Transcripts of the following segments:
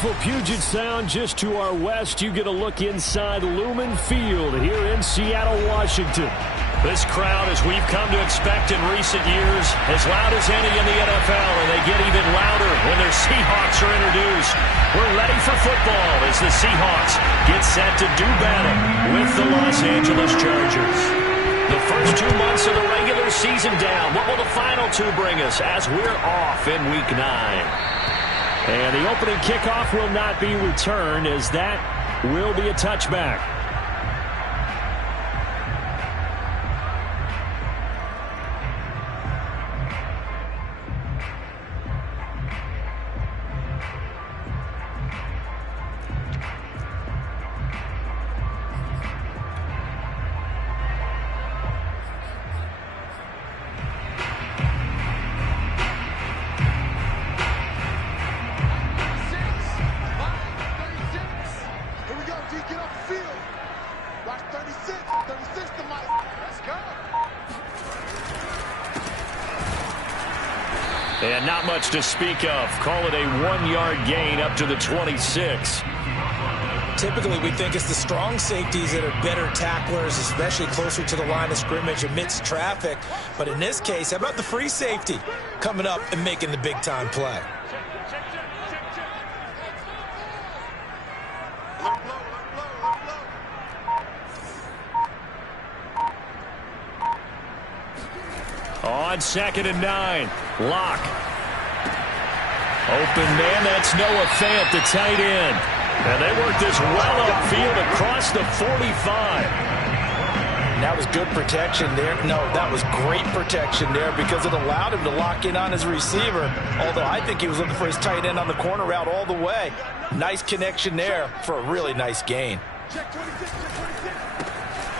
beautiful Puget Sound just to our west. You get a look inside Lumen Field here in Seattle, Washington. This crowd, as we've come to expect in recent years, as loud as any in the NFL, and they get even louder when their Seahawks are introduced. We're ready for football as the Seahawks get set to do battle with the Los Angeles Chargers. The first 2 months of the regular season down. What will the final two bring us as we're off in Week 9? And the opening kickoff will not be returned, as that will be a touchback. And not much to speak of. Call it a 1-yard gain up to the 26. Typically, we think it's the strong safeties that are better tacklers, especially closer to the line of scrimmage amidst traffic. But in this case, how about the free safety coming up and making the big-time play? On 2nd and 9, Locke. Open man, that's Noah Fant, the tight end. And they work this well upfield across the 45. That was good protection there. No, that was great protection there because it allowed him to lock in on his receiver. Although I think he was looking for his tight end on the corner route all the way. Nice connection there for a really nice gain.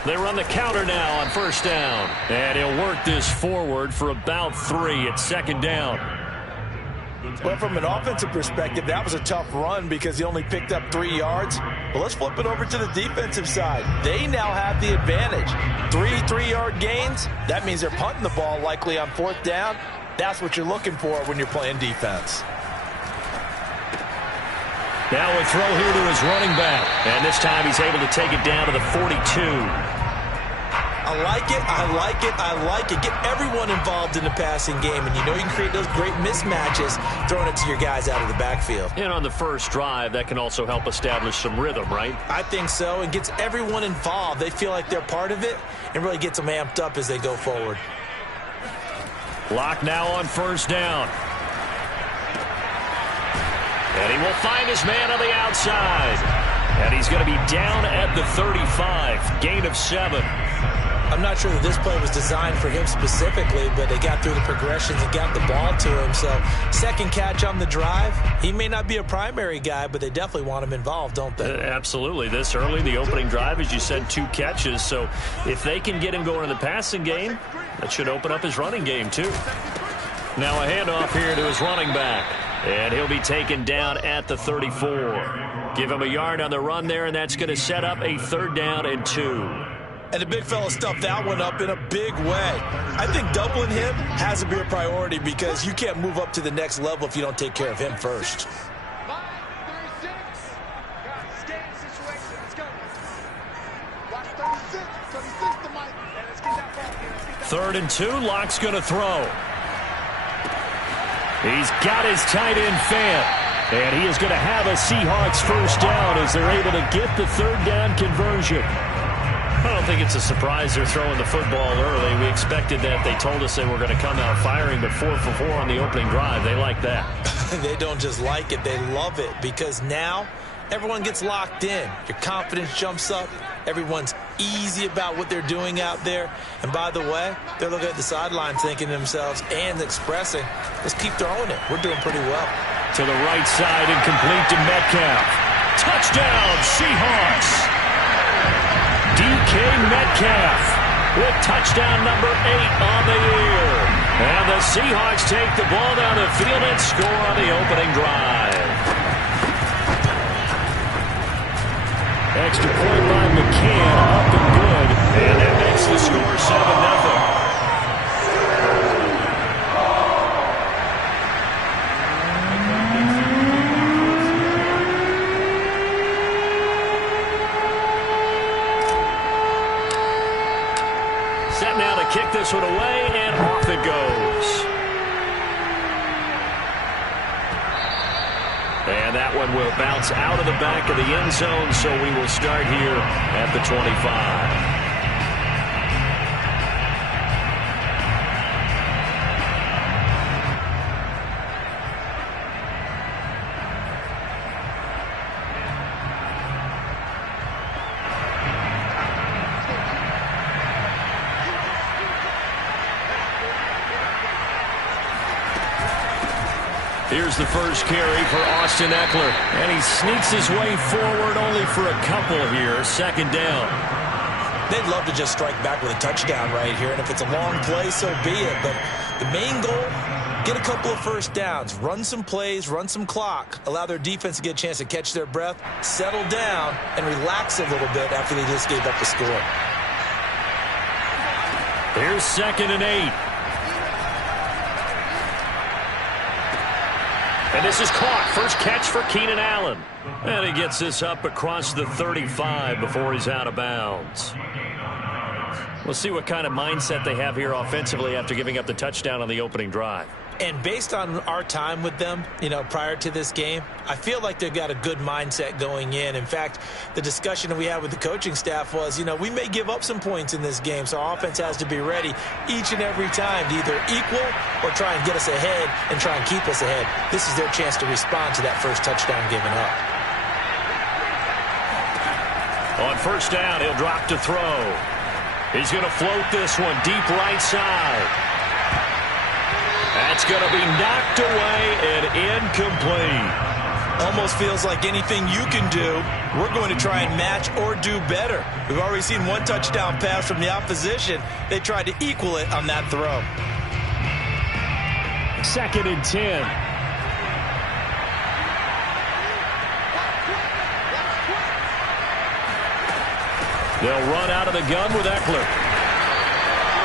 They run the counter now on first down. And he'll work this forward for about 3 at 2nd down. Well, from an offensive perspective, that was a tough run because he only picked up 3 yards. But let's flip it over to the defensive side. They now have the advantage. 3-3-yard gains. That means they're punting the ball likely on 4th down. That's what you're looking for when you're playing defense. Now a throw here to his running back. And this time he's able to take it down to the 42. I like it, I like it, I like it. Get everyone involved in the passing game, and you know you can create those great mismatches throwing it to your guys out of the backfield. And on the first drive, that can also help establish some rhythm, right? I think so, and gets everyone involved. They feel like they're part of it, and really gets them amped up as they go forward. Locke now on first down. And he will find his man on the outside. And he's going to be down at the 35. Gain of 7. I'm not sure that this play was designed for him specifically, but they got through the progressions and got the ball to him. So, second catch on the drive. He may not be a primary guy, but they definitely want him involved, don't they? Absolutely. This early, the opening drive, as you said, 2 catches. So, if they can get him going in the passing game, that should open up his running game, too. Now a handoff here to his running back. And he'll be taken down at the 34. Give him a yard on the run there, and that's going to set up a 3rd down and 2. And the big fella stuffed that one up in a big way. I think doubling him has to be a priority because you can't move up to the next level if you don't take care of him first. 3rd and 2, Locke's going to throw. He's got his tight end Fant. And he is going to have a Seahawks first down as they're able to get the 3rd down conversion. I don't think it's a surprise they're throwing the football early. We expected that. They told us they were going to come out firing, but 4 for 4 on the opening drive. They like that. They don't just like it, they love it, because now everyone gets locked in. Your confidence jumps up. Everyone's easy about what they're doing out there. And by the way, they're looking at the sidelines thinking to themselves and expressing, let's keep throwing it. We're doing pretty well. To the right side and complete to Metcalf. Touchdown, Seahawks. DK Metcalf with touchdown number 8 on the year. And the Seahawks take the ball down the field and score on the opening drive. Extra point by McCann, up and good. And that makes the score 7-0. set now to kick this one away, and off it goes. And that one will bounce out of the back of the end zone, so we will start here at the 25. Here's the first carry for Austin Eckler. And he sneaks his way forward only for a couple here. Second down. They'd love to just strike back with a touchdown right here. And if it's a long play, so be it. But the main goal, get a couple of first downs. Run some plays, run some clock. Allow their defense to get a chance to catch their breath, settle down, and relax a little bit after they just gave up the score. Here's 2nd and 8. And this is caught. First catch for Keenan Allen. And he gets this up across the 35 before he's out of bounds. We'll see what kind of mindset they have here offensively after giving up the touchdown on the opening drive. And based on our time with them, prior to this game, I feel like they've got a good mindset going in. In fact, the discussion that we had with the coaching staff was, we may give up some points in this game, so our offense has to be ready each and every time to either equal or try and get us ahead and try and keep us ahead. This is their chance to respond to that first touchdown given up. On first down, he'll drop to throw. He's going to float this one deep right side. That's going to be knocked away and incomplete. Almost feels like anything you can do, we're going to try and match or do better. We've already seen one touchdown pass from the opposition. They tried to equal it on that throw. 2nd and 10. They'll run out of the gun with Eckler.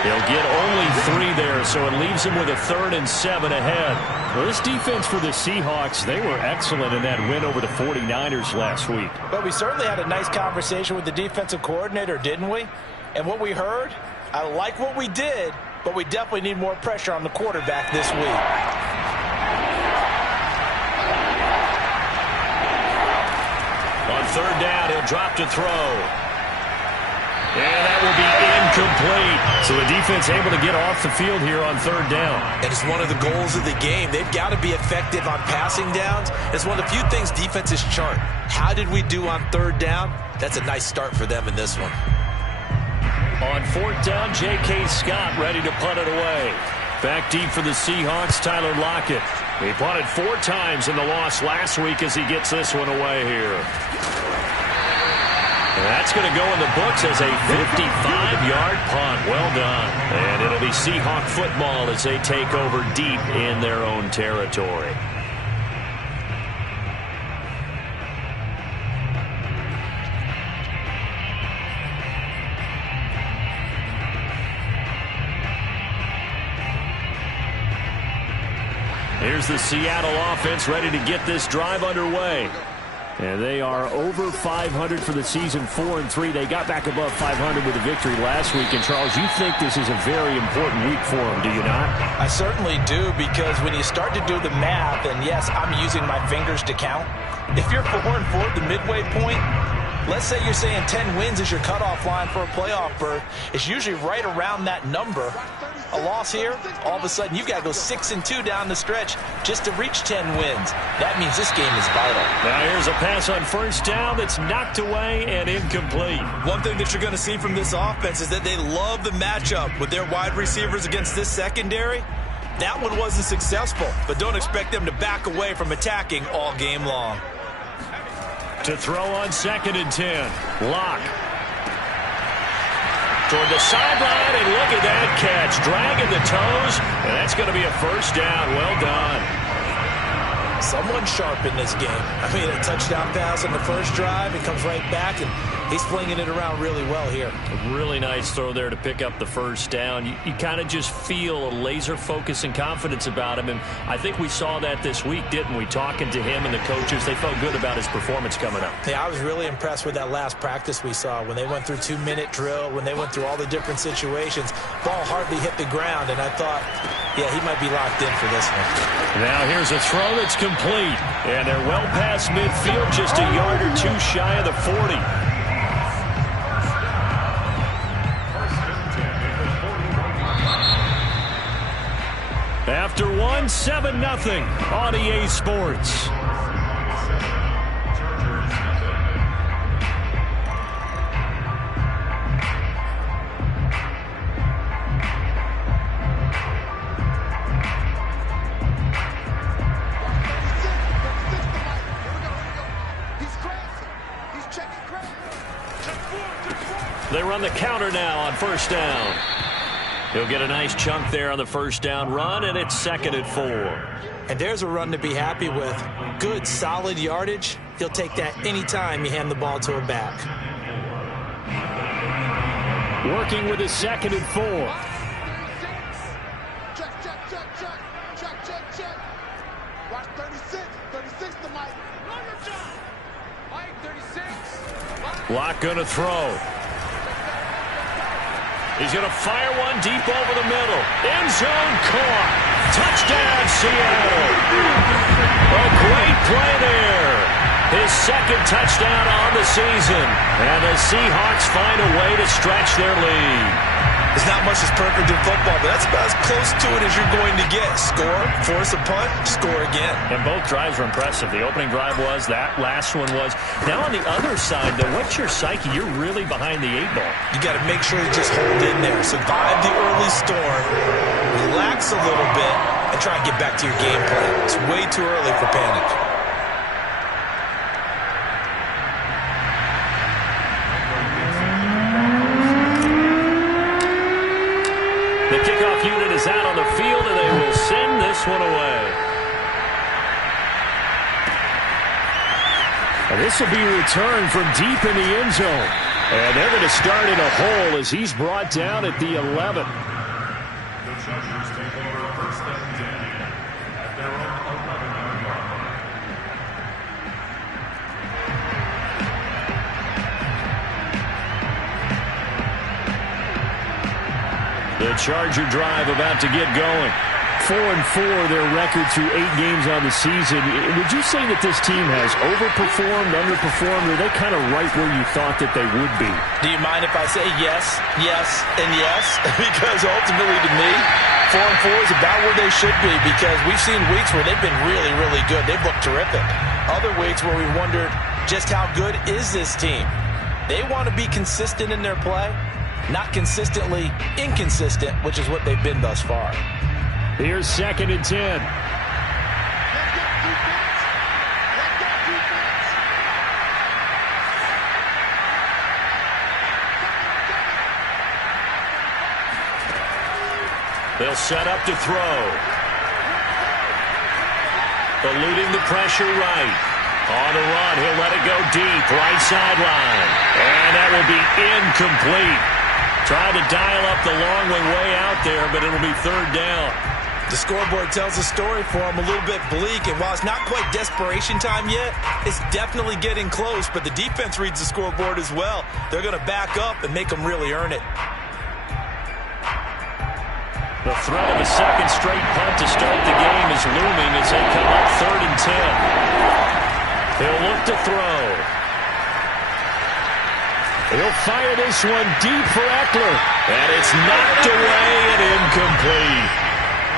He'll get only 3 there, so it leaves him with a 3rd and 7 ahead. Well, this defense for the Seahawks, they were excellent in that win over the 49ers last week. But we certainly had a nice conversation with the defensive coordinator, didn't we? And what we heard, I like what we did, but we definitely need more pressure on the quarterback this week. On 3rd down, he'll drop to throw. And that will be incomplete. So the defense able to get off the field here on 3rd down. And it's one of the goals of the game. They've got to be effective on passing downs. It's one of the few things defenses chart. How did we do on 3rd down? That's a nice start for them in this one. On 4th down, J.K. Scott ready to punt it away. Back deep for the Seahawks, Tyler Lockett. He punted 4 times in the loss last week as he gets this one away here. That's going to go in the books as a 55-yard punt. Well done. And it'll be Seahawk football as they take over deep in their own territory. Here's the Seattle offense ready to get this drive underway. And they are over 500 for the season, 4-3. They got back above 500 with a victory last week. And, Charles, you think this is a very important week for them, do you not? I certainly do, because when you start to do the math, and, yes, I'm using my fingers to count. If you're 4-4 at the midway point, let's say you're saying 10 wins is your cutoff line for a playoff berth. It's usually right around that number. A loss here, all of a sudden you've got to go 6-2 down the stretch just to reach 10 wins. That means this game is vital. Now here's a pass on first down that's knocked away and incomplete. One thing that you're going to see from this offense is that they love the matchup with their wide receivers against this secondary. That one wasn't successful, but don't expect them to back away from attacking all game long. To throw on 2nd and 10. Lock. Toward the sideline, and look at that catch. Dragging the toes, and that's going to be a first down. Well done. someone sharp in this game. I mean, a touchdown pass on the first drive, it comes right back, and he's flinging it around really well here. A really nice throw there to pick up the first down. You kind of just feel a laser focus and confidence about him, and I think we saw that this week, didn't we? Talking to him and the coaches, they felt good about his performance coming up. Yeah, I was really impressed with that last practice we saw when they went through 2-minute drill, when they went through all the different situations. Ball hardly hit the ground, and I thought, yeah, he might be locked in for this one. Now here's a throw that's complete, and they're well past midfield, just a yard or two shy of the 40. After one, 7-0 on EA Sports. They run the counter now on first down. He'll get a nice chunk there on the first down run, and it's 2nd and 4. And there's a run to be happy with. Good, solid yardage. He'll take that anytime you hand the ball to a back. Working with his 2nd and 4. Check. Watch 36 to Mike. Mike, 36. Lock going to throw. He's going to fire one deep over the middle. End zone caught. Touchdown, Seattle. A great play there. His 2nd touchdown on the season. And the Seahawks find a way to stretch their lead. There's not much that's perfect in football, but that's about as close to it as you're going to get. Score, force a punt, score again. And both drives were impressive. The opening drive was, that last one was. Now on the other side, though, what's your psyche? You're really behind the 8-ball. You got to make sure you just hold in there. Survive the early storm, relax a little bit, and try and get back to your game plan. It's way too early for panic. The kickoff unit is out on the field, and they will send this one away. And this will be returned from deep in the end zone. And they're going to start in a hole as he's brought down at the 11. The Charger drive about to get going. 4-4, their record through 8 games on the season. Would you say that this team has overperformed, underperformed, or are they kind of right where you thought that they would be? Do you mind if I say yes, and yes? Because ultimately to me, 4-4 is about where they should be, because we've seen weeks where they've been really, really good. They've looked terrific. Other weeks where we wondered just how good is this team. They want to be consistent in their play. Not consistently inconsistent, which is what they've been thus far. Here's 2nd and 10. They'll set up to throw. Eluding the pressure right. On the run, he'll let it go deep, right sideline. And that will be incomplete. Tried to dial up the long way out there, but it'll be 3rd down. The scoreboard tells a story for him, a little bit bleak, and while it's not quite desperation time yet, it's definitely getting close, but the defense reads the scoreboard as well. They're going to back up and make them really earn it. The threat of a 2nd straight punt to start the game is looming as they come up 3rd and 10. He'll look to throw. He'll fire this one deep for Eckler. And it's knocked away and incomplete.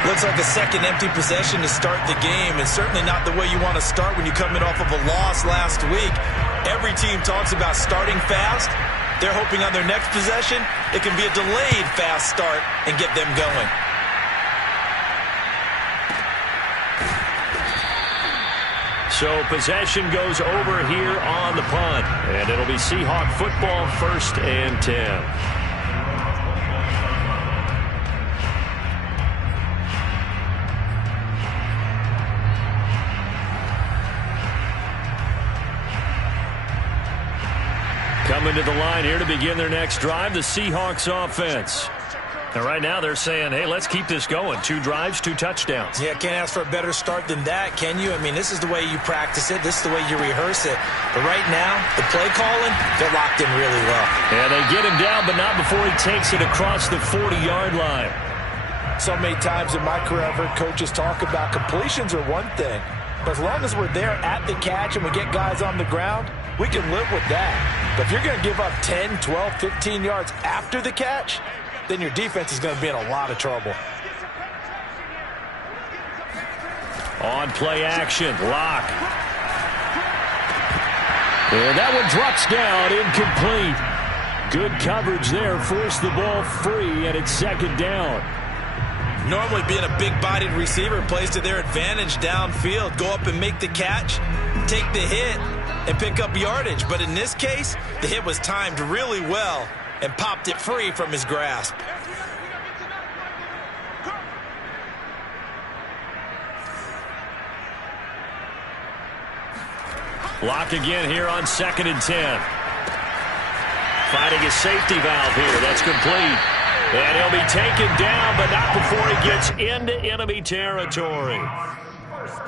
Looks like a second empty possession to start the game, and certainly not the way you want to start when you're coming off of a loss last week. Every team talks about starting fast. They're hoping on their next possession, it can be a delayed fast start and get them going. So possession goes over here on the punt. And it'll be Seahawk football, 1st and 10. coming to the line here to begin their next drive, the Seahawks offense. And right now they're saying, hey, let's keep this going. 2 drives, 2 touchdowns. Yeah, can't ask for a better start than that, can you? I mean, this is the way you practice it. This is the way you rehearse it. But right now, the play calling, they're locked in really well. And they get him down, but not before he takes it across the 40-yard line. So many times in my career, I've heard coaches talk about completions are one thing. But as long as we're there at the catch and we get guys on the ground, we can live with that. But if you're going to give up 10, 12, 15 yards after the catch, then your defense is going to be in a lot of trouble. On play action, Lock. And that one drops down, incomplete. Good coverage there, forced the ball free, and it's second down. Normally being a big-bodied receiver plays to their advantage downfield. Go up and make the catch, take the hit, and pick up yardage. But in this case, the hit was timed really well and popped it free from his grasp. Lock again here on 2nd and 10. Finding a safety valve here. That's complete. And he'll be taken down, but not before he gets into enemy territory.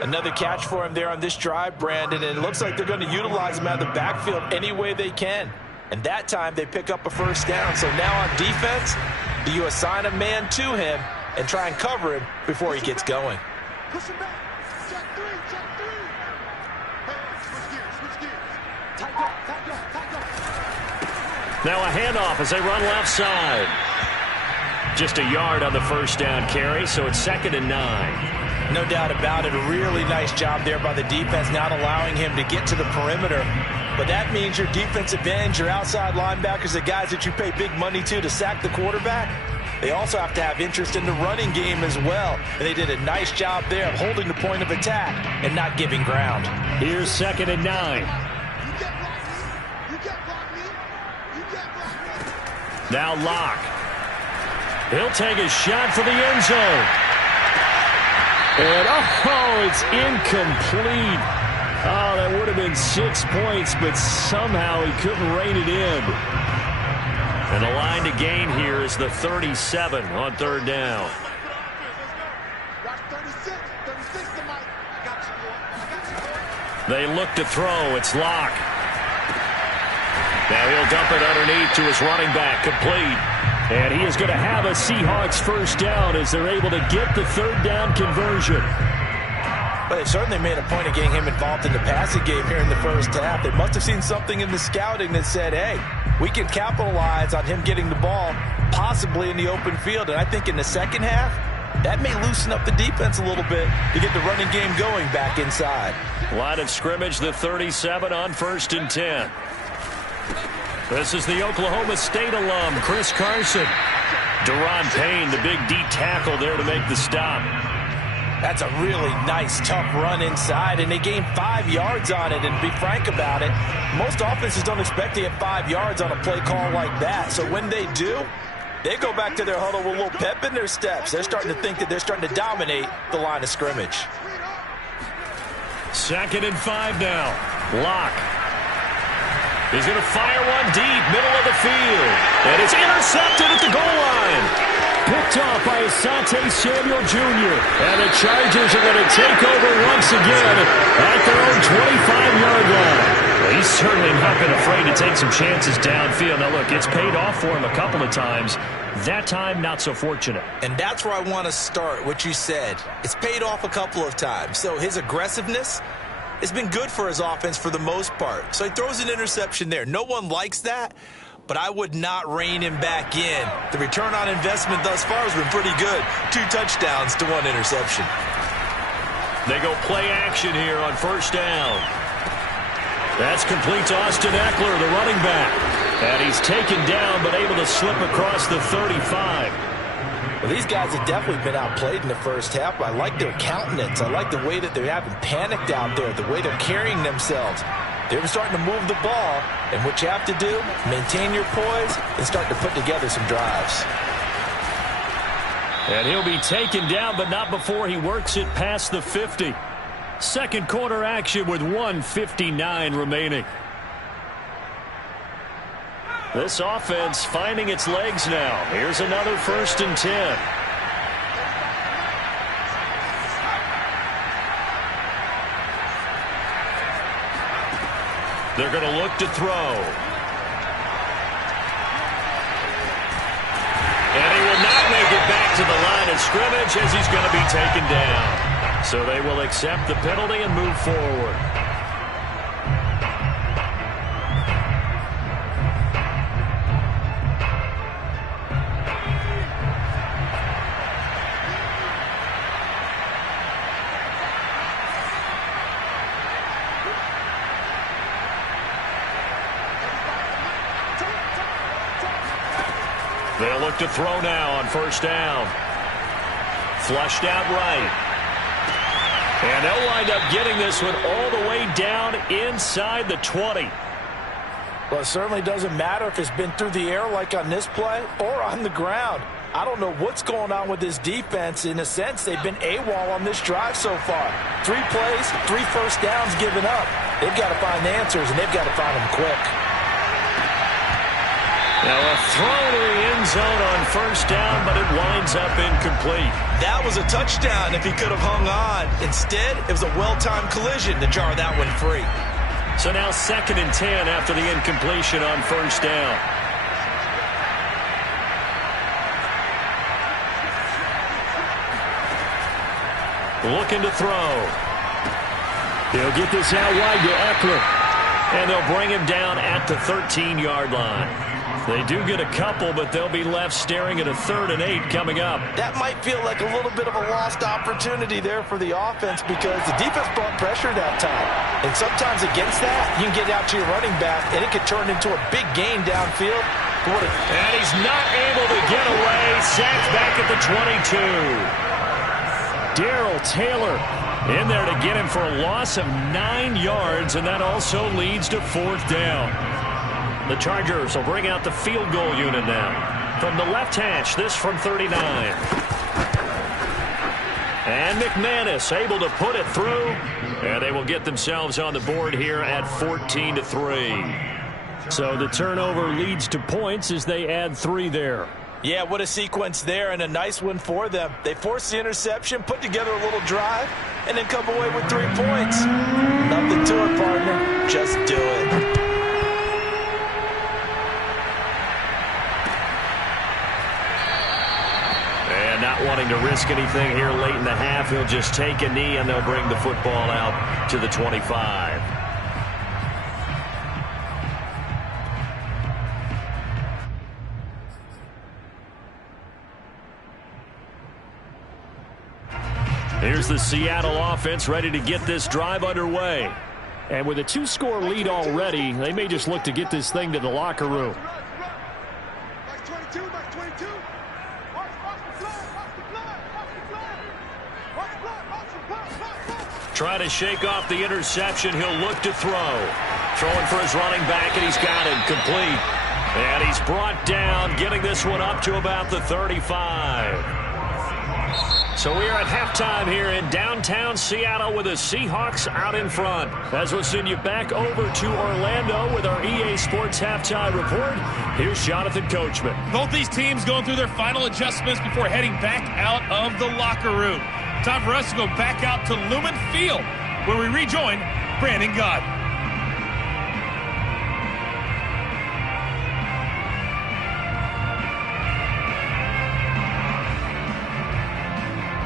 Another catch for him there on this drive, Brandon, and it looks like they're going to utilize him out of the backfield any way they can. And that time they pick up a first down. So now on defense, do you assign a man to him and try and cover him before he gets going? Push him back. Check 3, check 3. Hey, switch gears. Tight up. Now a handoff as they run left side. Just a yard on the first down carry, so it's 2nd and 9. No doubt about it. A really nice job there by the defense, not allowing him to get to the perimeter. But that means your defensive ends, your outside linebackers, the guys that you pay big money to sack the quarterback, they also have to have interest in the running game as well. And they did a nice job there of holding the point of attack and not giving ground. Here's 2nd and 9. Now Lock. He'll take a shot for the end zone. And, oh, it's incomplete. Oh, that would have been 6 points, but somehow he couldn't rein it in. And the line to gain here is the 37 on 3rd down. Watch 36 to Mike. I got you, boy. I got you, boy. They look to throw. It's Lock. Now he'll dump it underneath to his running back, complete. And he is going to have a Seahawks first down as they're able to get the 3rd down conversion. But they certainly made a point of getting him involved in the passing game here in the first half. They must have seen something in the scouting that said, hey, we can capitalize on him getting the ball, possibly in the open field. And I think in the second half, that may loosen up the defense a little bit to get the running game going back inside. Line of scrimmage, the 37 on 1st and 10. This is the Oklahoma State alum, Chris Carson. Deron Payne, the big D tackle there to make the stop. That's a really nice, tough run inside, and they gained 5 yards on it. And to be frank about it, most offenses don't expect to get 5 yards on a play call like that. So when they do, they go back to their huddle with a little pep in their steps. They're starting to think that they're starting to dominate the line of scrimmage. 2nd and 5 now. Lock. He's going to fire one deep, middle of the field. And it's intercepted at the goal line. Picked off by Asante Samuel Jr. And the Chargers are going to take over once again at their own 25-yard line. Well, he's certainly not been afraid to take some chances downfield. Now, look, it's paid off for him a couple of times. That time, not so fortunate. And that's where I want to start, what you said. It's paid off a couple of times. So his aggressiveness, it's been good for his offense for the most part. So he throws an interception there. No one likes that, but I would not rein him back in. The return on investment thus far has been pretty good. 2 touchdowns to 1 interception. They go play action here on 1st down. That's complete to Austin Eckler, the running back. And he's taken down but able to slip across the 35. Well, these guys have definitely been outplayed in the first half. I like their countenance. I like the way that they haven't panicked out there, the way they're carrying themselves. They're starting to move the ball, and what you have to do, maintain your poise and start to put together some drives. And he'll be taken down, but not before he works it past the 50. Second quarter action with 1:59 remaining. This offense finding its legs now. Here's another 1st and 10. They're going to look to throw. And he will not make it back to the line of scrimmage as he's going to be taken down. So they will accept the penalty and move forward. They'll look to throw now on 1st down. Flushed out right. And they'll wind up getting this one all the way down inside the 20. Well, it certainly doesn't matter if it's been through the air like on this play or on the ground. I don't know what's going on with this defense. In a sense, they've been AWOL on this drive so far. 3 plays, 3 first downs given up. They've got to find answers, and they've got to find them quick. Now a throw to the end zone on 1st down, but it winds up incomplete. That was a touchdown if he could have hung on. Instead, it was a well-timed collision to jar that one free. So now 2nd and 10 after the incompletion on 1st down. Looking to throw. He'll get this out wide to Eckler. And they'll bring him down at the 13-yard line. They do get a couple, but they'll be left staring at a 3rd and 8 coming up. That might feel like a little bit of a lost opportunity there for the offense because the defense brought pressure that time. And sometimes against that, you can get out to your running back, and it could turn into a big gain downfield. And he's not able to get away. Sacked back at the 22. Darrell Taylor in there to get him for a loss of 9 yards, and that also leads to 4th down. The Chargers will bring out the field goal unit now. From the left hash, this from 39. And McManus able to put it through. And they will get themselves on the board here at 14-3. So the turnover leads to points as they add 3 there. Yeah, what a sequence there, and a nice one for them. They forced the interception, put together a little drive, and then come away with 3 points. Nothing to it, partner. Just do it. Not wanting to risk anything here late in the half, he'll just take a knee and they'll bring the football out to the 25. Here's the Seattle offense ready to get this drive underway. And with a 2-score lead already, they may just look to get this thing to the locker room. Trying to shake off the interception. He'll look to throw. Throwing for his running back, and he's got it complete. And he's brought down, getting this one up to about the 35. So we are at halftime here in downtown Seattle with the Seahawks out in front. As we'll send you back over to Orlando with our EA Sports Halftime Report, here's Jonathan Coachman. Both these teams going through their final adjustments before heading back out of the locker room. Time for us to go back out to Lumen Field, where we rejoin Brandon Gott.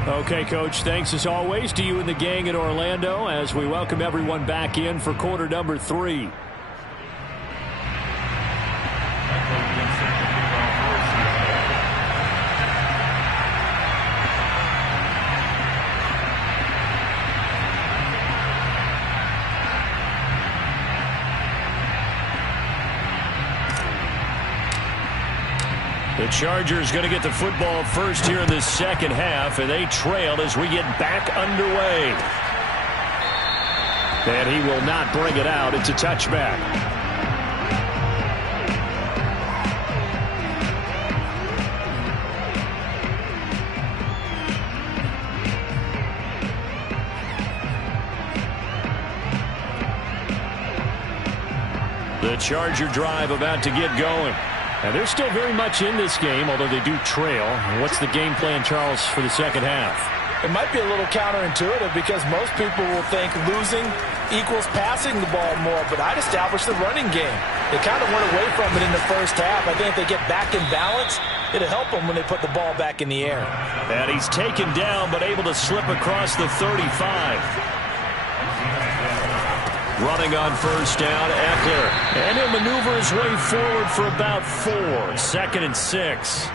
Okay, Coach, thanks as always to you and the gang in Orlando as we welcome everyone back in for quarter number 3. The Chargers going to get the football first here in the second half, and they trail as we get back underway. And he will not bring it out. It's a touchback. The Charger drive about to get going. And they're still very much in this game, although they do trail. What's the game plan, Charles, for the second half? It might be a little counterintuitive because most people will think losing equals passing the ball more, but I'd establish the running game. They kind of went away from it in the first half. I think if they get back in balance, it'll help them when they put the ball back in the air. And he's taken down but able to slip across the 35. Running on first down, Eckler. And he'll maneuver his way forward for about 4. 2nd and 6.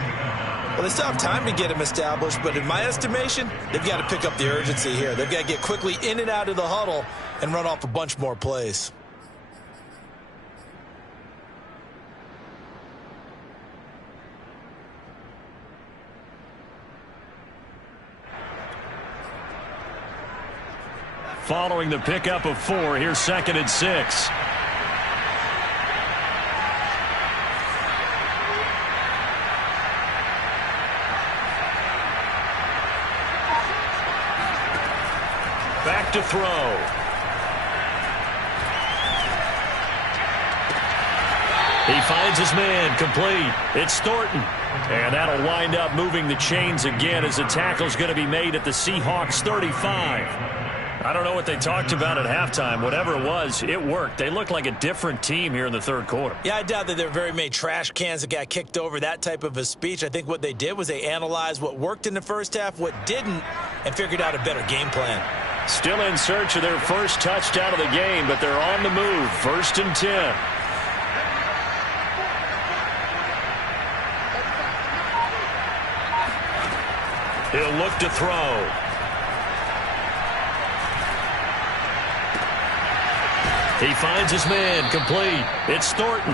Well, they still have time to get him established, but in my estimation, they've got to pick up the urgency here. They've got to get quickly in and out of the huddle and run off a bunch more plays. Following the pickup of 4, here's 2nd and 6. Back to throw. He finds his man, complete. It's Thornton. And that'll wind up moving the chains again as the tackle's going to be made at the Seahawks 35. I don't know what they talked about at halftime. Whatever it was, it worked. They looked like a different team here in the third quarter. Yeah, I doubt that there were very many trash cans that got kicked over, that type of a speech. I think what they did was they analyzed what worked in the first half, what didn't, and figured out a better game plan. Still in search of their first touchdown of the game, but they're on the move. 1st and 10. He'll look to throw. He finds his man, complete. It's Thornton.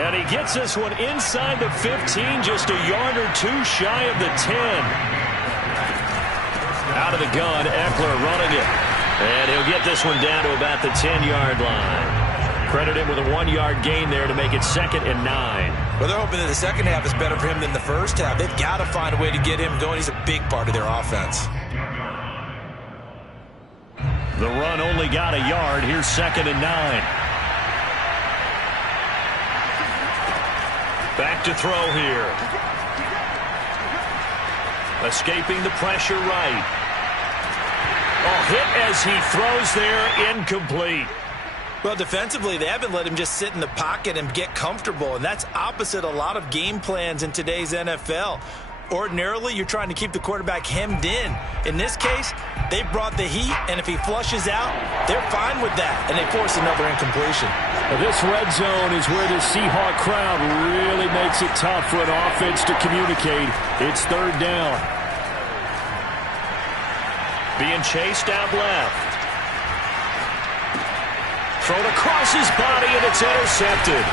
And he gets this one inside the 15, just a yard or 2 shy of the 10. Out of the gun, Eckler running it. And he'll get this one down to about the 10-yard line. Credit him with a 1-yard gain there to make it 2nd and 9. Well, they're hoping that the second half is better for him than the first half. They've got to find a way to get him going. He's a big part of their offense. The run only got a yard. Here's 2nd and 9. Back to throw here. Escaping the pressure right. Oh, hit as he throws there, incomplete. Well, defensively, they haven't let him just sit in the pocket and get comfortable, and that's opposite a lot of game plans in today's NFL. Ordinarily, you're trying to keep the quarterback hemmed in. In this case, they brought the heat, and if he flushes out, they're fine with that, and they force another incompletion. This red zone is where the Seahawk crowd really makes it tough for an offense to communicate. It's 3rd down. Being chased out left. Thrown across his body, and it's intercepted.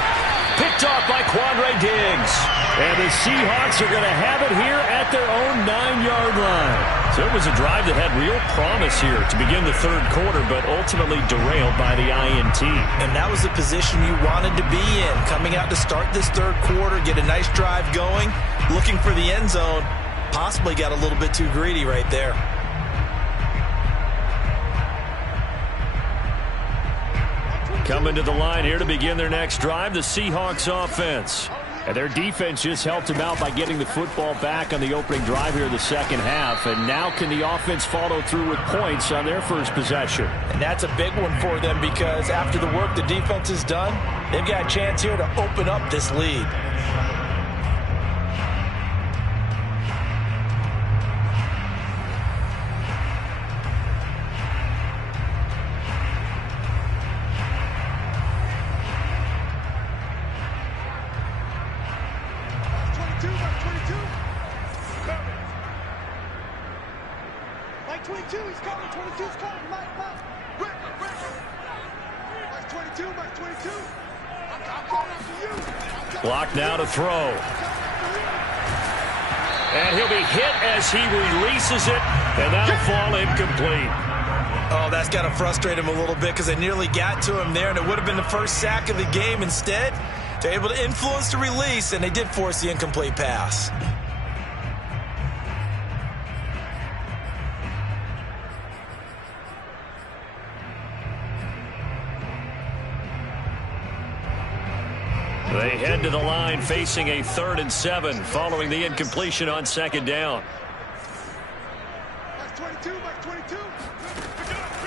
Picked off by Quandre Diggs. And the Seahawks are going to have it here at their own 9-yard line. So it was a drive that had real promise here to begin the third quarter, but ultimately derailed by the INT. And that was the position you wanted to be in. Coming out to start this third quarter, get a nice drive going, looking for the end zone. Possibly got a little bit too greedy right there. Coming to the line here to begin their next drive, the Seahawks offense. And their defense just helped them out by getting the football back on the opening drive here in the second half. And now can the offense follow through with points on their first possession? And that's a big one for them because after the work the defense has done, they've got a chance here to open up this lead. Block now to throw. And he'll be hit as he releases it, and that'll fall incomplete. Oh, that's got to frustrate him a little bit because they nearly got to him there, and it would have been the first sack of the game. Instead, they're able to influence the release, and they did force the incomplete pass. head to the line facing a 3rd and 7 following the incompletion on 2nd down.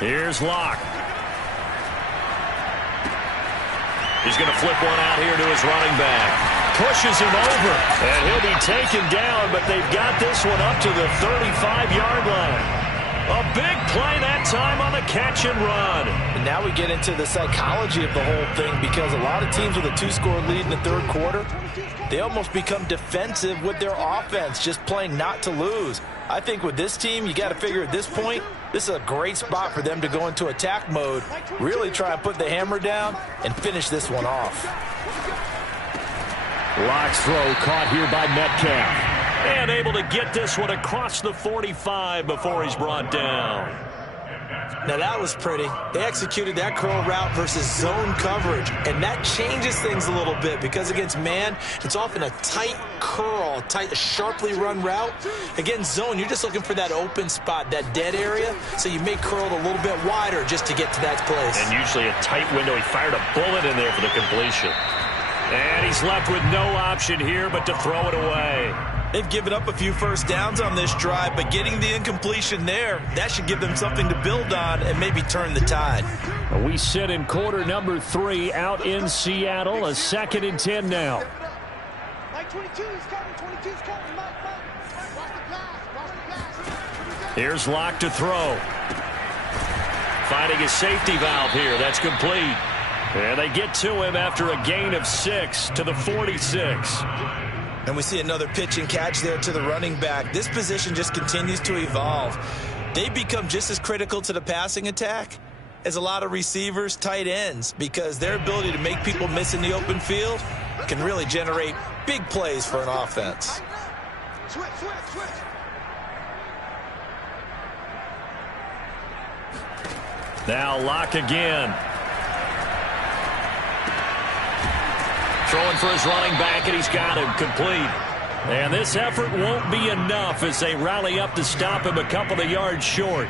Here's Locke. He's going to flip one out here to his running back. Pushes him over, and he'll be taken down, but they've got this one up to the 35-yard line. A big play that time on the catch and run. And now we get into the psychology of the whole thing, because a lot of teams with a 2-score lead in the 3rd quarter, they almost become defensive with their offense, just playing not to lose. I think with this team, you got to figure at this point, this is a great spot for them to go into attack mode, really try and put the hammer down and finish this one off. Locke's throw caught here by Metcalf. And able to get this one across the 45 before he's brought down. Now that was pretty. They executed that curl route versus zone coverage, and that changes things a little bit, because against man, it's often a tight curl, tight, sharply run route. Against zone, you're just looking for that open spot, that dead area, so you may curl it a little bit wider just to get to that place. And usually a tight window. He fired a bullet in there for the completion. And he's left with no option here but to throw it away. They've given up a few first downs on this drive, but getting the incompletion there, that should give them something to build on and maybe turn the tide. We sit in quarter number 3 out in Seattle. A 2nd and 10 now. Here's Locke to throw. Finding his safety valve here. That's complete. And they get to him after a gain of 6 to the 46. And we see another pitch and catch there to the running back. This position just continues to evolve. They become just as critical to the passing attack as a lot of receivers, tight ends, because their ability to make people miss in the open field can really generate big plays for an offense. Now Locke again. Throwing for his running back, and he's got him complete. And this effort won't be enough as they rally up to stop him a couple of yards short.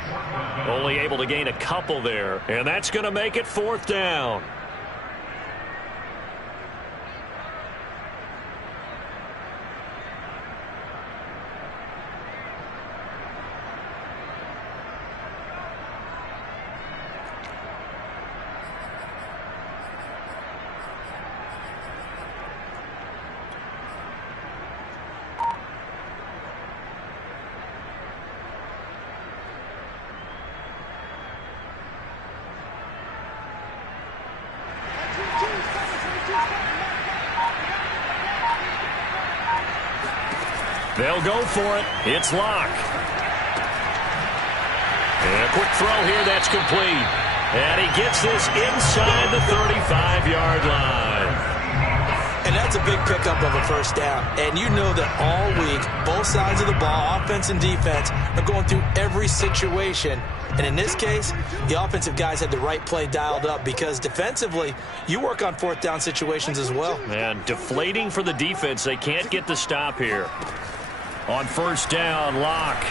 Only able to gain a couple there, and that's going to make it 4th down. They'll go for it. It's Locke. And a quick throw here. That's complete. And he gets this inside the 35-yard line. And that's a big pickup of a first down. And you know that all week, both sides of the ball, offense and defense, are going through every situation. And in this case, the offensive guys had the right play dialed up, because defensively, you work on 4th down situations as well. And deflating for the defense. They can't get the stop here. On 1st down, Locke.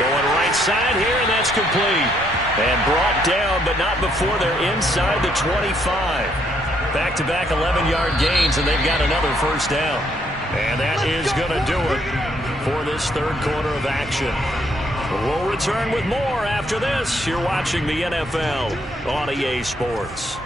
Going right side here, and that's complete. And brought down, but not before they're inside the 25. Back-to-back 11-yard gains, and they've got another 1st down. And that is going to do it for this 3rd quarter of action. We'll return with more after this. You're watching the NFL on EA Sports.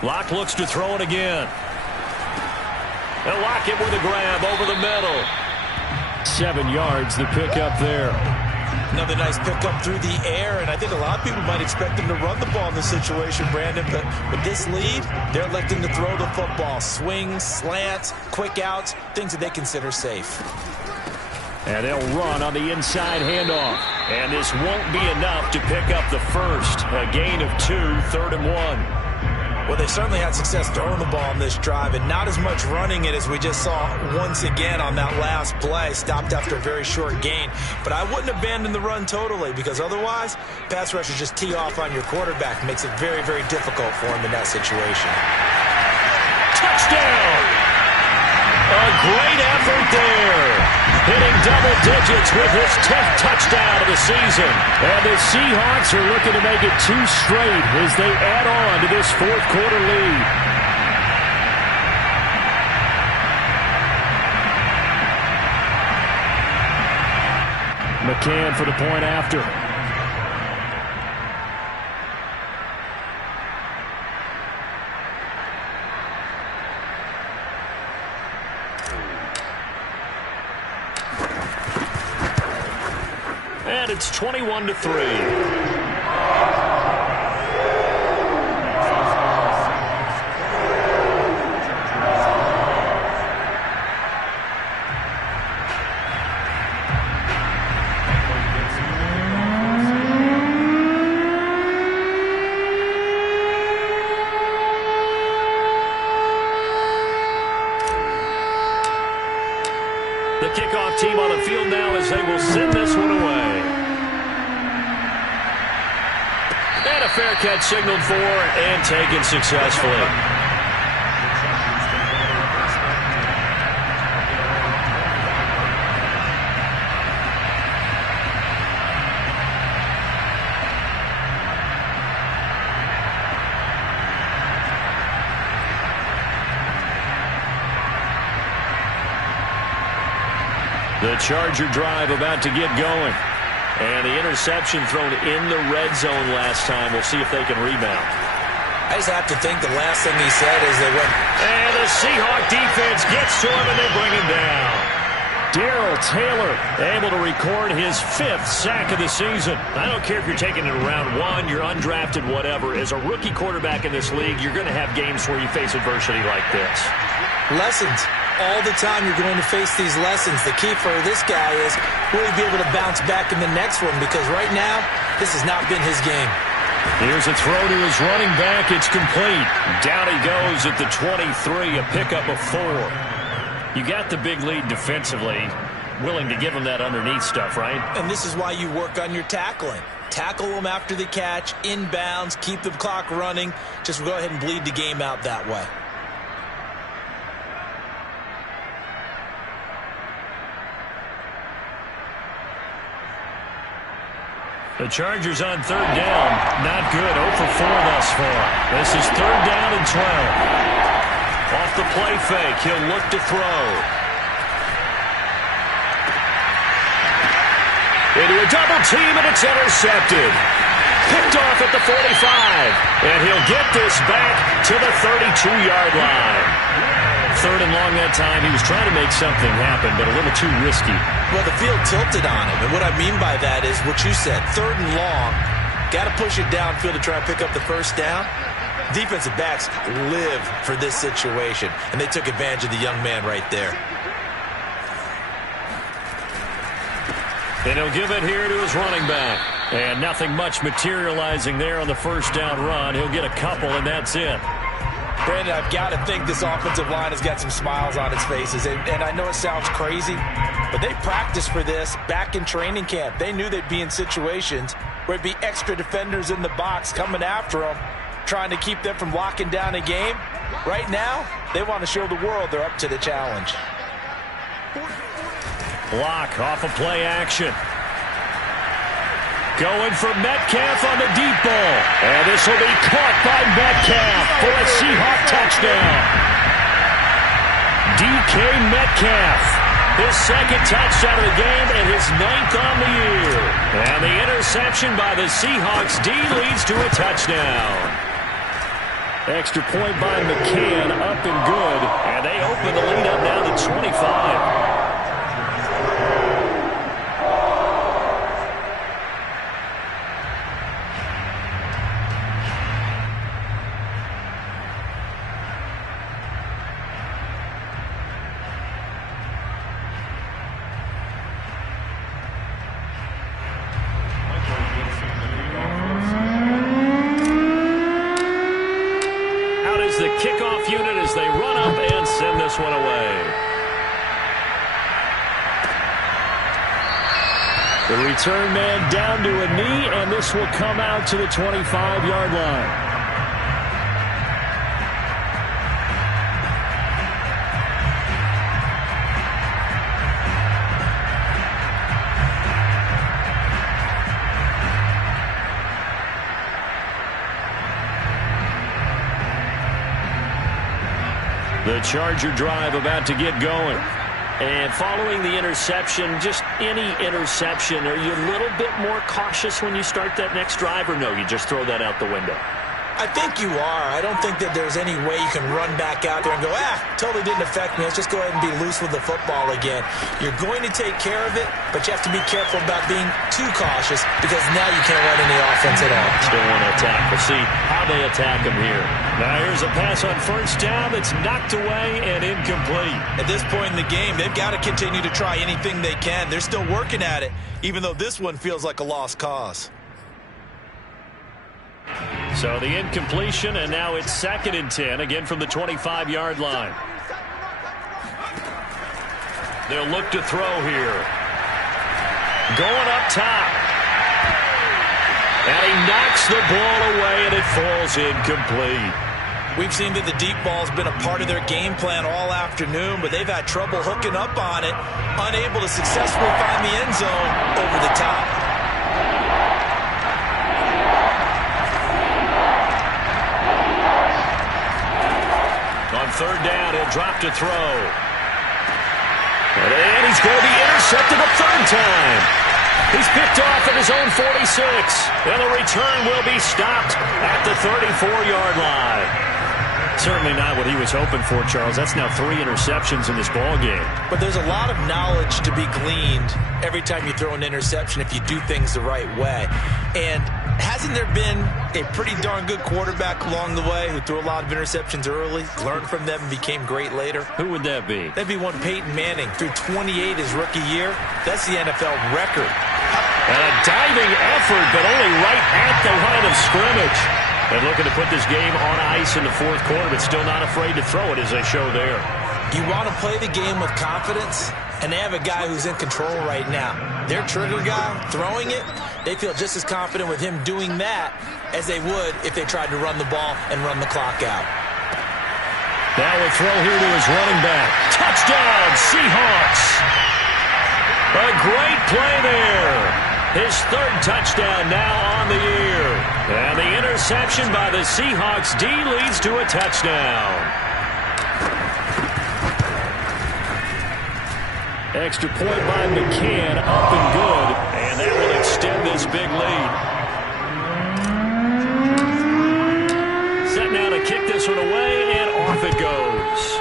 Locke looks to throw it again. And Locke it with a grab over the middle. 7 yards, the pickup there. Another nice pickup through the air, and I think a lot of people might expect them to run the ball in this situation, Brandon, but with this lead, they're electing to throw the football. Swings, slants, quick outs, things that they consider safe. And they'll run on the inside handoff. And this won't be enough to pick up the first. A gain of 2, 3rd and 1. Well, they certainly had success throwing the ball in this drive, and not as much running it as we just saw once again on that last play. Stopped after a very short gain. But I wouldn't abandon the run totally, because otherwise, pass rushers just tee off on your quarterback. Makes it very, very difficult for him in that situation. Touchdown! A great effort there. hitting double digits with his 10th touchdown of the season. And the Seahawks are looking to make it 2 straight as they add on to this fourth quarter lead. McCann for the point after. And it's 21-3. The kickoff team on the field now as they will send this one away. And a fair catch signaled for and taken successfully. The Charger drive about to get going. And the interception thrown in the red zone last time. We'll see if they can rebound. I just have to think the last thing he said is they went. And the Seahawk defense gets to him and they bring him down. Darrell Taylor able to record his 5th sack of the season. I don't care if you're taking it in round 1, you're undrafted, whatever. As a rookie quarterback in this league, you're going to have games where you face adversity like this. Lessons. All the time you're going to face these lessons. The key for this guy is will he be able to bounce back in the next one, because right now this has not been his game. Here's a throw to his running back. It's complete. Down he goes at the 23, a pickup of 4. You got the big lead defensively, willing to give him that underneath stuff, right? And this is why you work on your tackling. Tackle them after the catch, inbounds, keep the clock running. Just go ahead and bleed the game out that way. The Chargers on 3rd down. Not good. 0 for 4 thus far. This is 3rd down and 12. Off the play fake. He'll look to throw. Into a double team, and it's intercepted. Picked off at the 45. And he'll get this back to the 32-yard line. 3rd and long that time. He was trying to make something happen, but a little too risky. Well, the field tilted on him, and what I mean by that is what you said. 3rd and long, got to push it downfield to try and pick up the first down. Defensive backs live for this situation, and they took advantage of the young man right there. And he'll give it here to his running back. And nothing much materializing there on the first down run. He'll get a couple, and that's it. Brandon, I've got to think this offensive line has got some smiles on its faces. And I know it sounds crazy, but they practiced for this back in training camp. They knew they'd be in situations where it'd be extra defenders in the box coming after them, trying to keep them from locking down a game. Right now, they want to show the world they're up to the challenge. Block off of play action. Going for Metcalf on the deep ball. And this will be caught by Metcalf for a Seahawk touchdown. DK Metcalf, his 2nd touchdown of the game and his 9th on the year. And the interception by the Seahawks D leads to a touchdown. Extra point by McCann, up and good. And they open the lead up now to 25. The kickoff unit as they run up and send this one away. The return man down to a knee, and this will come out to the 25-yard line. The Charger drive about to get going. And following the interception, just any interception, are you a little bit more cautious when you start that next drive, or no, you just throw that out the window? I think you are. I don't think that there's any way you can run back out there and go, totally didn't affect me. Let's just go ahead and be loose with the football again. You're going to take care of it, but you have to be careful about being too cautious because now you can't run any offense at all. Still want to attack. We'll see how they attack him here. Now here's a pass on first down that's knocked away and incomplete. At this point in the game, they've got to continue to try anything they can. They're still working at it, even though this one feels like a lost cause. So the incompletion, and now it's 2nd and 10, again from the 25-yard line. They'll look to throw here. Going up top. And he knocks the ball away, and it falls incomplete. We've seen that the deep ball's been a part of their game plan all afternoon, but they've had trouble hooking up on it, unable to successfully find the end zone over the top. On 3rd down, he'll drop to throw. And he's going to be intercepted a 3rd time. He's picked off at his own 46. And the return will be stopped at the 34-yard line. Certainly not what he was hoping for, Charles. That's now 3 interceptions in this ball game. But there's a lot of knowledge to be gleaned every time you throw an interception if you do things the right way. And hasn't there been a pretty darn good quarterback along the way who threw a lot of interceptions early, learned from them, and became great later? Who would that be? That'd be one Peyton Manning. Threw 28 his rookie year. That's the NFL record. And a diving effort, but only right at the line of scrimmage. And looking to put this game on ice in the 4th quarter, but still not afraid to throw it as they show there. You want to play the game with confidence, and they have a guy who's in control right now. Their trigger guy, throwing it, they feel just as confident with him doing that as they would if they tried to run the ball and run the clock out. Now a throw here to his running back. Touchdown, Seahawks! A great play there. His 3rd touchdown now on the year. And the interception by the Seahawks D leads to a touchdown. Extra point by McCann, up and good. And that will extend this big lead. Set now to kick this one away, and off it goes.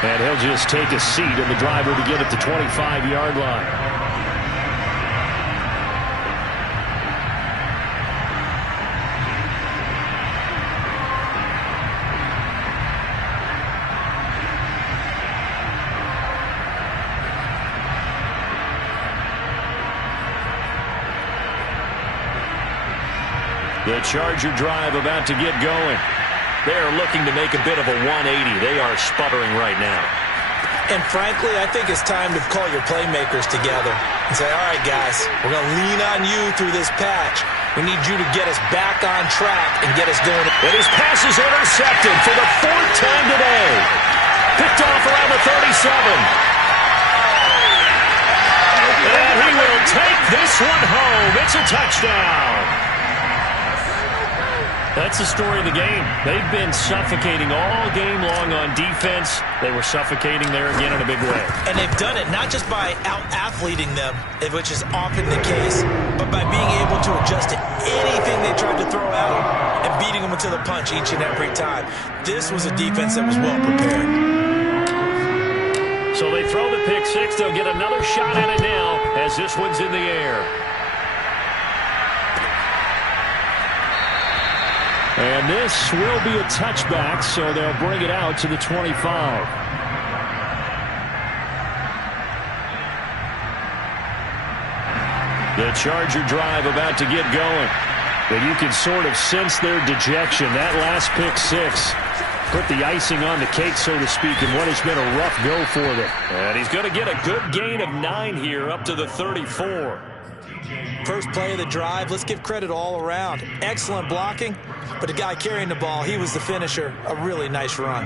And he'll just take a seat, and the driver to get at the 25-yard line. The Charger drive about to get going. They're looking to make a bit of a 180. They are sputtering right now. And frankly, I think it's time to call your playmakers together and say, all right, guys, we're going to lean on you through this patch. We need you to get us back on track and get us going. And his pass is intercepted for the 4th time today. Picked off around the 37. And he will take this one home. It's a touchdown. That's the story of the game. They've been suffocating all game long on defense. They were suffocating there again in a big way. And they've done it not just by out-athleting them, which is often the case, but by being able to adjust to anything they tried to throw at them and beating them into the punch each and every time. This was a defense that was well prepared. So they throw the pick six. They'll get another shot at it now as this one's in the air. And this will be a touchback, so they'll bring it out to the 25. The Charger drive about to get going. But you can sort of sense their dejection. That last pick six put the icing on the cake, so to speak, in what has been a rough go for them. And he's going to get a good gain of 9 here up to the 34. First play of the drive, let's give credit all around. Excellent blocking, but the guy carrying the ball, he was the finisher. A really nice run.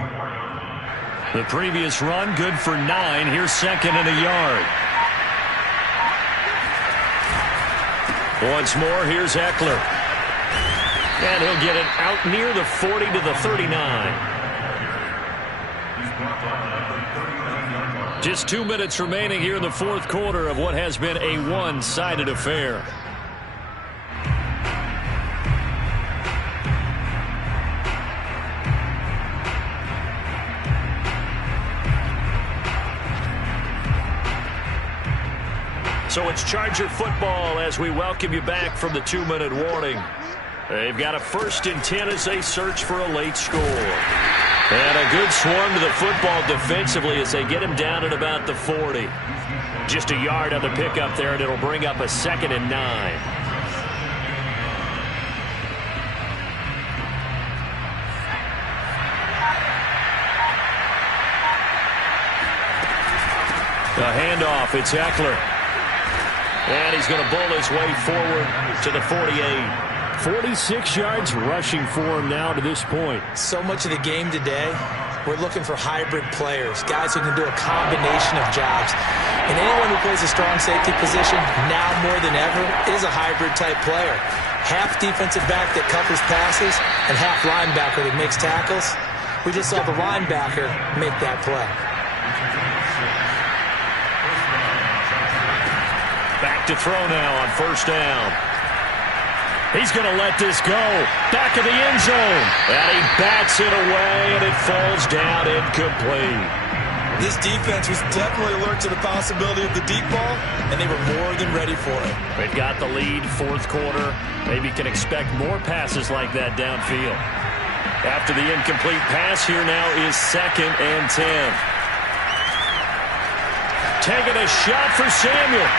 The previous run, good for 9. Here's 2nd and a yard. Once more, here's Eckler. And he'll get it out near the 40 to the 39. Just 2 minutes remaining here in the fourth quarter of what has been a one-sided affair. So it's Charger football as we welcome you back from the 2-minute warning. They've got a 1st and 10 as they search for a late score. And a good swarm to the football defensively as they get him down at about the 40. Just a yard on the pickup there, and it'll bring up a 2nd and 9. A handoff, it's Eckler. And he's going to bull his way forward to the 48. 46 yards rushing for him now to this point. So much of the game today, we're looking for hybrid players, guys who can do a combination of jobs. And anyone who plays a strong safety position, now more than ever, is a hybrid-type player. Half defensive back that covers passes and half linebacker that makes tackles. We just saw the linebacker make that play. Back to throw now on 1st down. He's going to let this go. Back of the end zone. And he bats it away, and it falls down incomplete. This defense was definitely alert to the possibility of the deep ball, and they were more than ready for it. They've got the lead, fourth quarter. Maybe can expect more passes like that downfield. After the incomplete pass, here now is 2nd and 10. Taking a shot for Samuel.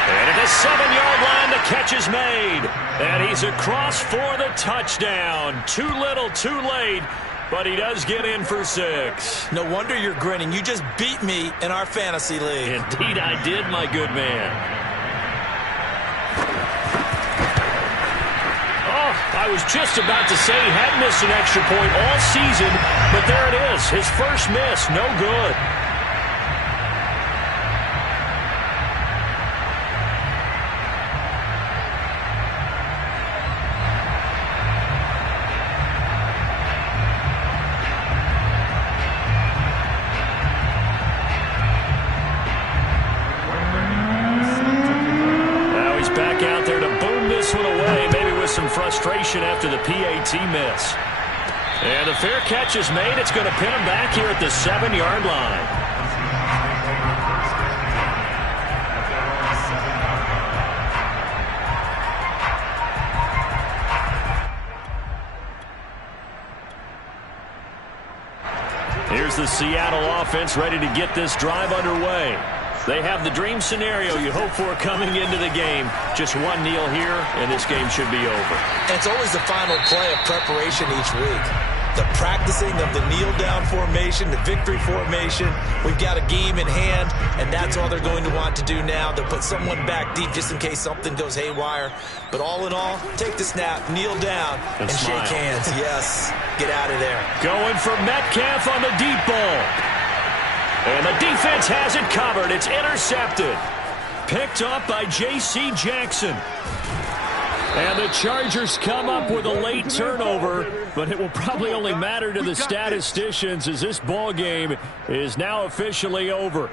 And at the 7-yard line, the catch is made. And he's across for the touchdown. Too little, too late, but he does get in for 6. No wonder you're grinning. You just beat me in our fantasy league. Indeed I did, my good man. Oh, I was just about to say he hadn't missed an extra point all season, but there it is. His first miss, no good. Frustration after the PAT miss. And the fair catch is made. It's going to pin him back here at the 7-yard line. Here's the Seattle offense ready to get this drive underway. They have the dream scenario you hope for coming into the game. Just one kneel here, and this game should be over. And it's always the final play of preparation each week. The practicing of the kneel-down formation, the victory formation. We've got a game in hand, and that's all they're going to want to do now. They'll put someone back deep just in case something goes haywire. But all in all, take the snap, kneel down, and shake hands. Yes, get out of there. Going for Metcalf on the deep ball. And the defense has it covered. It's intercepted. Picked up by J.C. Jackson. And the Chargers come up with a late turnover, but it will probably only matter to the statisticians as this ball game is now officially over.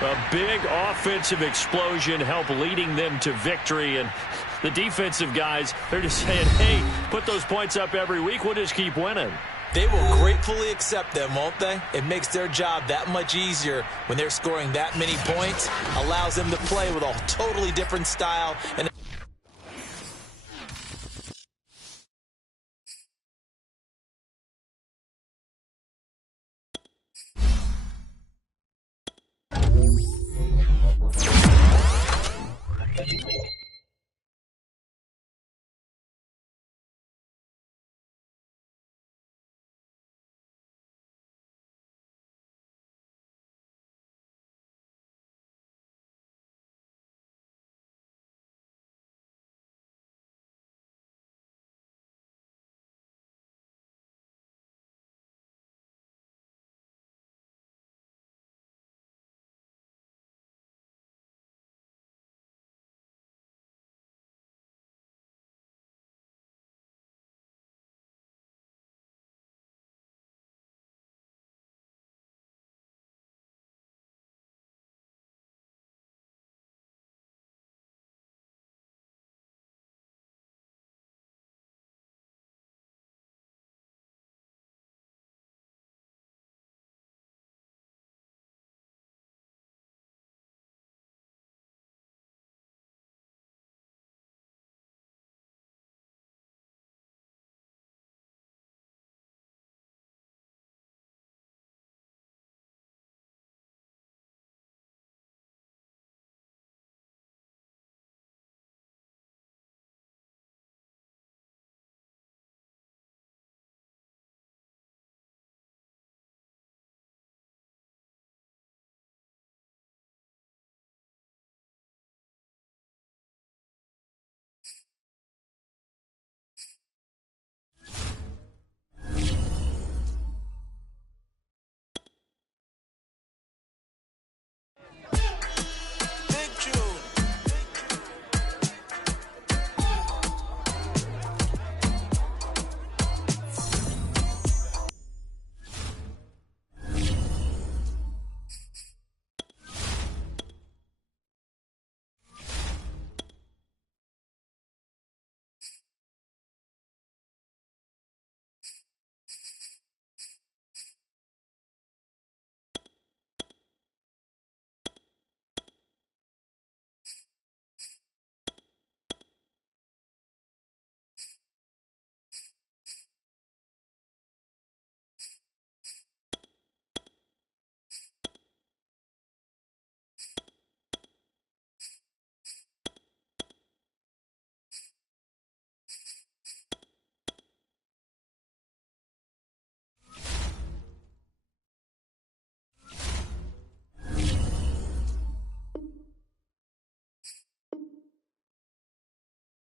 A big offensive explosion helped leading them to victory, and the defensive guys, they're just saying, hey, put those points up every week, we'll just keep winning. They will gratefully accept them, won't they? It makes their job that much easier when they're scoring that many points. Allows them to play with a totally different style. And